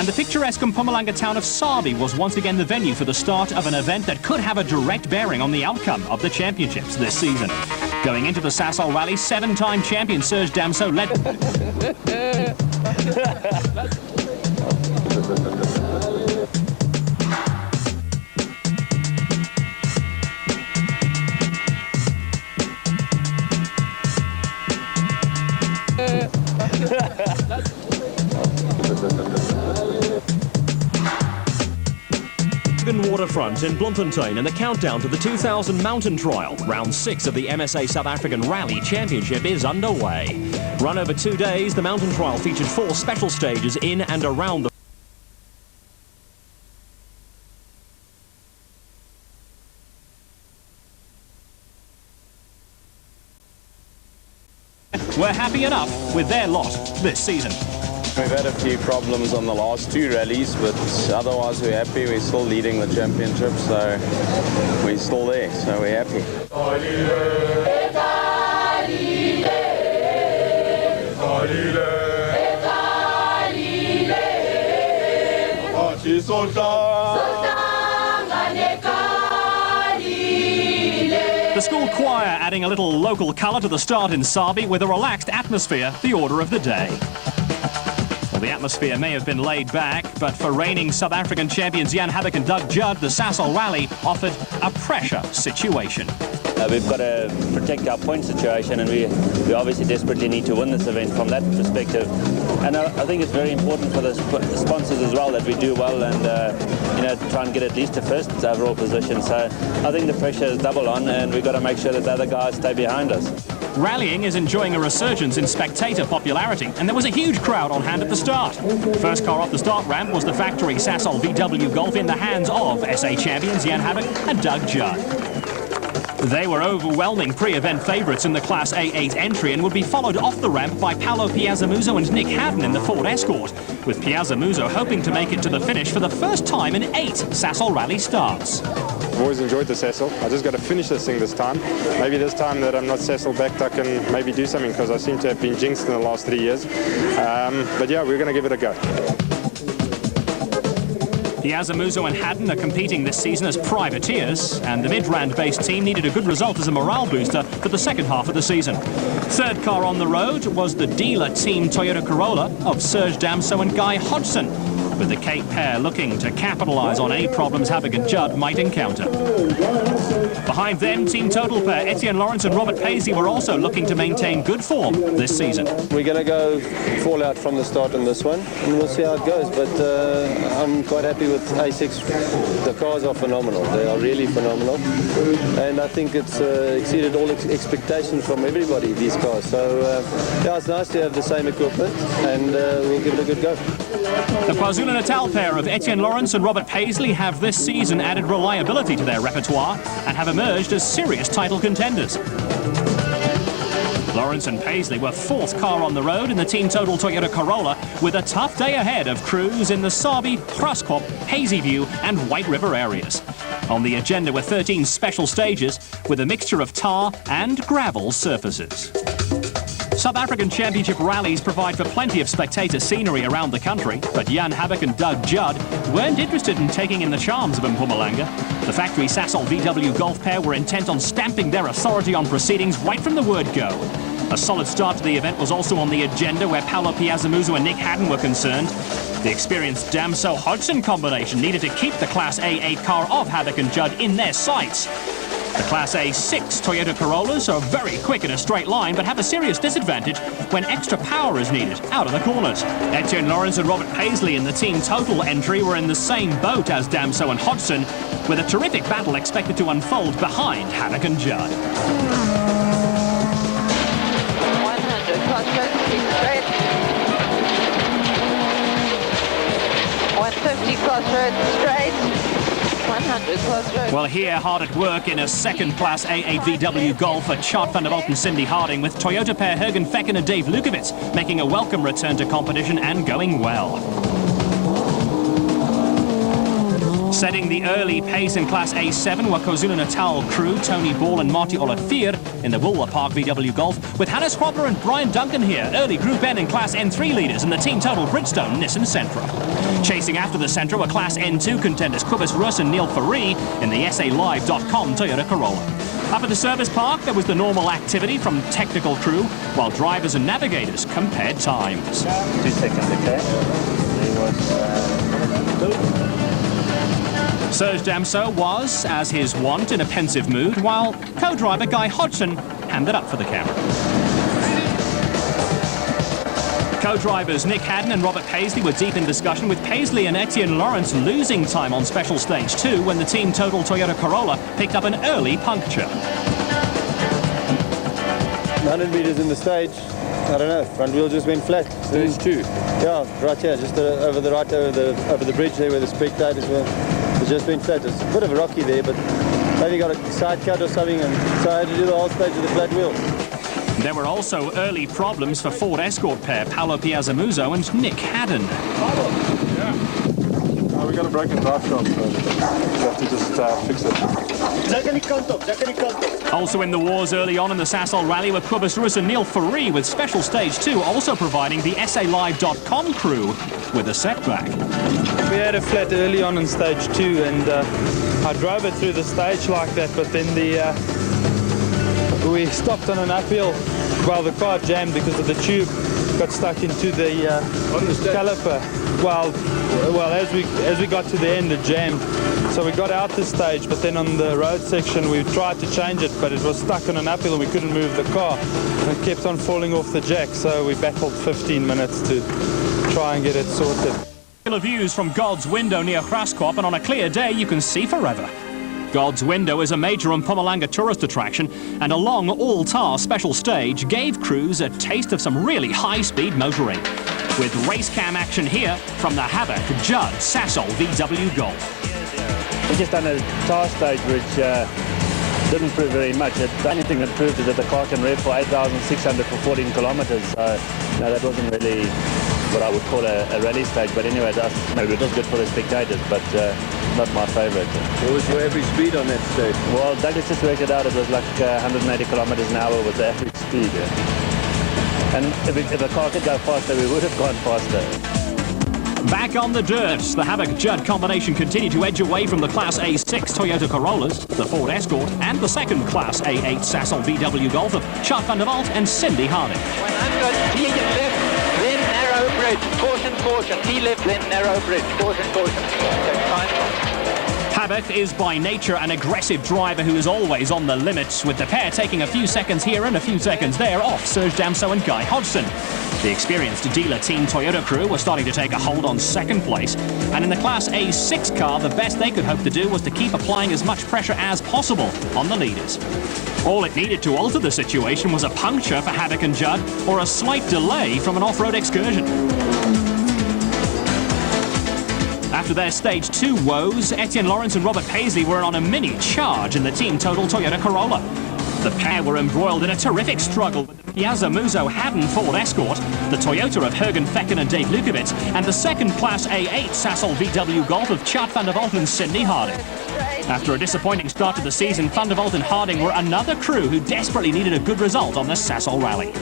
And the picturesque Mpumalanga town of Sabi was once again the venue for the start of an event that could have a direct bearing on the outcome of the championships this season. Going into the Sasol Rally, 7-time champion Serge Damso led... Waterfront in Bloemfontein and the countdown to the 2000 mountain trial. Round 6 of the MSA South African Rally Championship is underway. Run over 2 days, the mountain trial featured 4 special stages in and around the... were happy enough with their lot this season. We've had a few problems on the last 2 rallies, but otherwise we're happy. We're still leading the championship, so we're still there, so we're happy. The school choir adding a little local colour to the start in Sabi with a relaxed atmosphere, the order of the day. Well, the atmosphere may have been laid back, but for reigning South African champions Jan Habak and Doug Judd, the Sasol Rally offered a pressure situation. We've got to protect our point situation, and we obviously desperately need to win this event from that perspective. And I think it's very important for the sponsors as well that we do well and you know, try and get at least a first overall position. So I think the pressure is double on, and we've got to make sure that the other guys stay behind us. Rallying is enjoying a resurgence in spectator popularity, and there was a huge crowd on hand at the start. First car off the start ramp was the factory Sasol VW Golf in the hands of SA champions Jan Habak and Doug Judd. They were overwhelming pre-event favourites in the Class A8 entry and would be followed off the ramp by Paolo Piazzamuso and Nick Haddon in the Ford Escort, with Piazzamuso hoping to make it to the finish for the first time in 8 Sasol Rally starts. I've always enjoyed the Sasol. I just got to finish this thing this time. Maybe this time that I'm not Sasol backed, I can maybe do something, because I seem to have been jinxed in the last 3 years. But yeah, we're going to give it a go. Piazzamuso and Haddon are competing this season as privateers, and the Midrand-based team needed a good result as a morale booster for the second half of the season. Third car on the road was the dealer team Toyota Corolla of Serge Damso and Guy Hodgson, with the Cape pair looking to capitalise on any problems Habak and Judd might encounter. Behind them, Team Total pair Etienne Lawrence and Robert Paisley were also looking to maintain good form this season. We're going to go fall out from the start on this one, and we'll see how it goes, but I'm quite happy with A6. The cars are phenomenal. They are really phenomenal, and I think it's exceeded all expectations from everybody, these cars. So yeah, it's nice to have the same equipment, and we'll give it a good go. The KwaZulu-Natal pair of Etienne Lawrence and Robert Paisley have this season added reliability to their repertoire and have emerged as serious title contenders. Lawrence and Paisley were 4th car on the road in the Team Total Toyota Corolla, with a tough day ahead of crews in the Sabi, Graskop, Hazy View and White River areas. On the agenda were 13 special stages with a mixture of tar and gravel surfaces. South African Championship rallies provide for plenty of spectator scenery around the country, but Jan Habak and Doug Judd weren't interested in taking in the charms of Mpumalanga. The factory Sasol VW Golf pair were intent on stamping their authority on proceedings right from the word go. A solid start to the event was also on the agenda where Paolo Piazzamuso and Nick Haddon were concerned. The experienced Damso-Hodgson combination needed to keep the Class A8 car of Habak and Judd in their sights. The Class A6 Toyota Corollas are very quick in a straight line, but have a serious disadvantage when extra power is needed out of the corners. Etienne Lawrence and Robert Paisley in the Team Total entry were in the same boat as Damso and Hodgson, with a terrific battle expected to unfold behind Habak and Judd. 100 crossroads, keep straight. 150 crossroads, straight. 100 crossroads. Well, here, hard at work in a second Class A8 VW Golf are Chart van der Walt and Cindy Harding, with Toyota pair Hergen Fecken and Dave Lukowitz making a welcome return to competition and going well. Setting the early pace in Class A7 were KwaZulu-Natal crew Tony Ball and Marty Olivier in the Woolwa Park VW Golf, with Hannes Cropper and Brian Duncan here, early Group N and Class N3 leaders in the Team Total Bridgestone Nissan Sentra. Chasing after the Sentra were Class N2 contenders Cobus Rus and Neil Faree in the SALive.com Toyota Corolla. Up at the service park, there was the normal activity from technical crew, while drivers and navigators compared times. 2 seconds, okay? There was... Serge Damso was, as his wont, in a pensive mood, while co-driver Guy Hodgson hammed it up for the camera. Co-drivers Nick Haddon and Robert Paisley were deep in discussion, with Paisley and Etienne Lawrence losing time on special stage 2 when the Team Total Toyota Corolla picked up an early puncture. 100 meters in the stage, I don't know, front wheel just went flat. Stage 2? Yeah, right here, just over the bridge there where the spectators were. It just went flat. It's a bit of a rocky there, but maybe got a side cut or something, and so I had to do the whole stage with the flat wheel. There were also early problems for Ford Escort pair Paolo Piazzamuso and Nick Haddon. We got a broken drive shaft, so we have to just fix it. Also in the wars early on in the Sasol Rally were Cobus Rus and Neil Faree, with special stage 2 also providing the SALive.com crew with a setback. We had a flat early on in stage 2, and I drove it through the stage like that, but then we stopped on an uphill while the car jammed because of the tube got stuck into the caliper. Well, as we got to the end, it jammed. So we got out the stage, but then on the road section we tried to change it, but it was stuck on an uphill and we couldn't move the car. And it kept on falling off the jack, so we battled 15 minutes to try and get it sorted. Views from God's Window near Graskop, and on a clear day you can see forever. God's Window is a major Mpumalanga tourist attraction, and a long all-tar special stage gave crews a taste of some really high-speed motoring. With race cam action here from the Havoc Judd Sasol VW Golf. We just done a tar stage which didn't prove very much. The only thing that proved is that the car can rev for 8,600 for 14 kilometers. So no, that wasn't really what I would call a rally stage. But anyway, it was good for the spectators, but not my favorite. What was your average speed on that stage? Well, Douglas just worked it out. It was like 180 kilometers an hour was the average speed. And if the car could go faster, we would have gone faster. Back on the dirt, the Havoc Judd combination continued to edge away from the Class A6 Toyota Corollas, the Ford Escort, and the second Class A8 Sasol VW Golf of Chuck van der Walt and Cindy Harding. 100, T left, then narrow bridge, caution, caution, T left, then narrow bridge, caution, caution. Okay, fine. Havoc is by nature an aggressive driver who is always on the limits, with the pair taking a few seconds here and a few seconds there off Serge Damso and Guy Hodgson. The experienced dealer Team Toyota crew were starting to take a hold on second place, and in the Class A6 car, the best they could hope to do was to keep applying as much pressure as possible on the leaders. All it needed to alter the situation was a puncture for Havoc and Judd, or a slight delay from an off-road excursion. After their stage 2 woes, Etienne Lawrence and Robert Paisley were on a mini charge in the Team Total Toyota Corolla. The pair were embroiled in a terrific struggle with the Piazzamuso Haddon Ford Escort, the Toyota of Jürgen Fecken and Dave Lukowitz, and the second Class A8 Sasol VW Golf of Chuck van der Walt and Cindy Harding. After a disappointing start to the season, Van der Walt and Harding were another crew who desperately needed a good result on the Sasol Rally.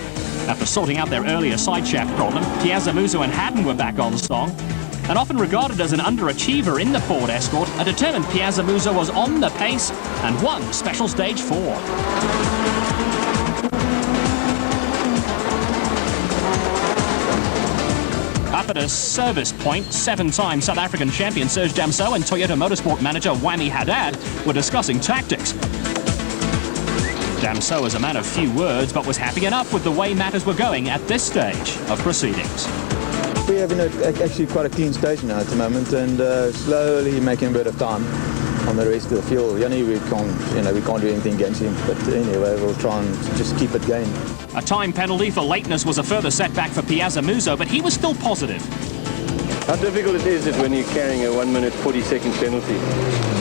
After sorting out their earlier sideshaft problem, Piazzamuso and Haddon were back on song. And often regarded as an underachiever in the Ford Escort, a determined Piazzamuso was on the pace and won Special Stage 4. Up at a service point, 7-time South African champion Serge Damso and Toyota Motorsport manager Wami Haddad were discussing tactics. Damso is a man of few words, but was happy enough with the way matters were going at this stage of proceedings. We're having actually quite a clean stage now at the moment, and slowly making a bit of time on the rest of the field. Yanni, we can't do anything against him, but anyway, we'll try and just keep it going. A time penalty for lateness was a further setback for Piazzamuso, but he was still positive. How difficult is it when you're carrying a 1 minute 40 second penalty?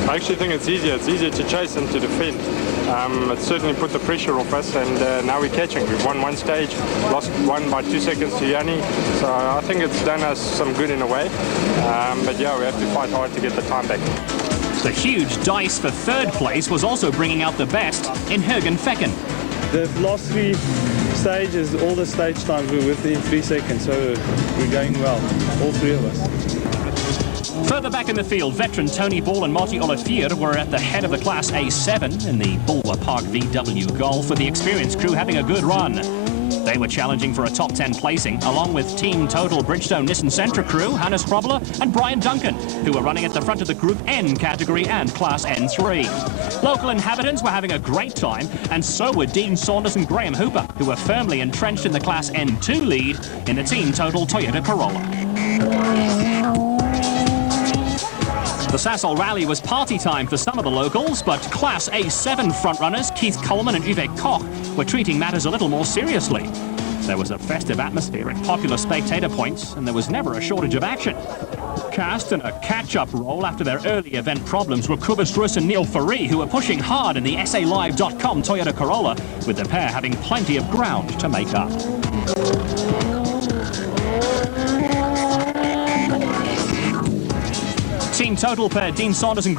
I actually think it's easier. It's easier to chase than to defend. It certainly put the pressure off us, and now we're catching. We've won one stage, lost one by 2 seconds to Yanni, so I think it's done us some good in a way. But yeah, we have to fight hard to get the time back. The huge dice for third place was also bringing out the best in Jürgen Fecken. The last 3 stages, all the stage times were within 3 seconds, so we're going well, all 3 of us. Further back in the field, veteran Tony Ball and Marty Olivier were at the head of the Class A7 in the Bulwer Park VW Golf, with the experienced crew having a good run. They were challenging for a top 10 placing, along with Team Total Bridgestone Nissan Sentra crew, Hannes Krobler and Brian Duncan, who were running at the front of the Group N category and Class N3. Local inhabitants were having a great time, and so were Dean Saunders and Graham Hooper, who were firmly entrenched in the Class N2 lead in the Team Total Toyota Corolla. The Sasol Rally was party time for some of the locals, but Class A7 frontrunners Keith Coleman and Uwe Koch were treating matters a little more seriously. There was a festive atmosphere and popular spectator points, and there was never a shortage of action. Cast in a catch-up role after their early event problems were Kuba Struss and Neil Faree, who were pushing hard in the SALive.com Toyota Corolla, with the pair having plenty of ground to make up. Team Total pair Dean Saunders and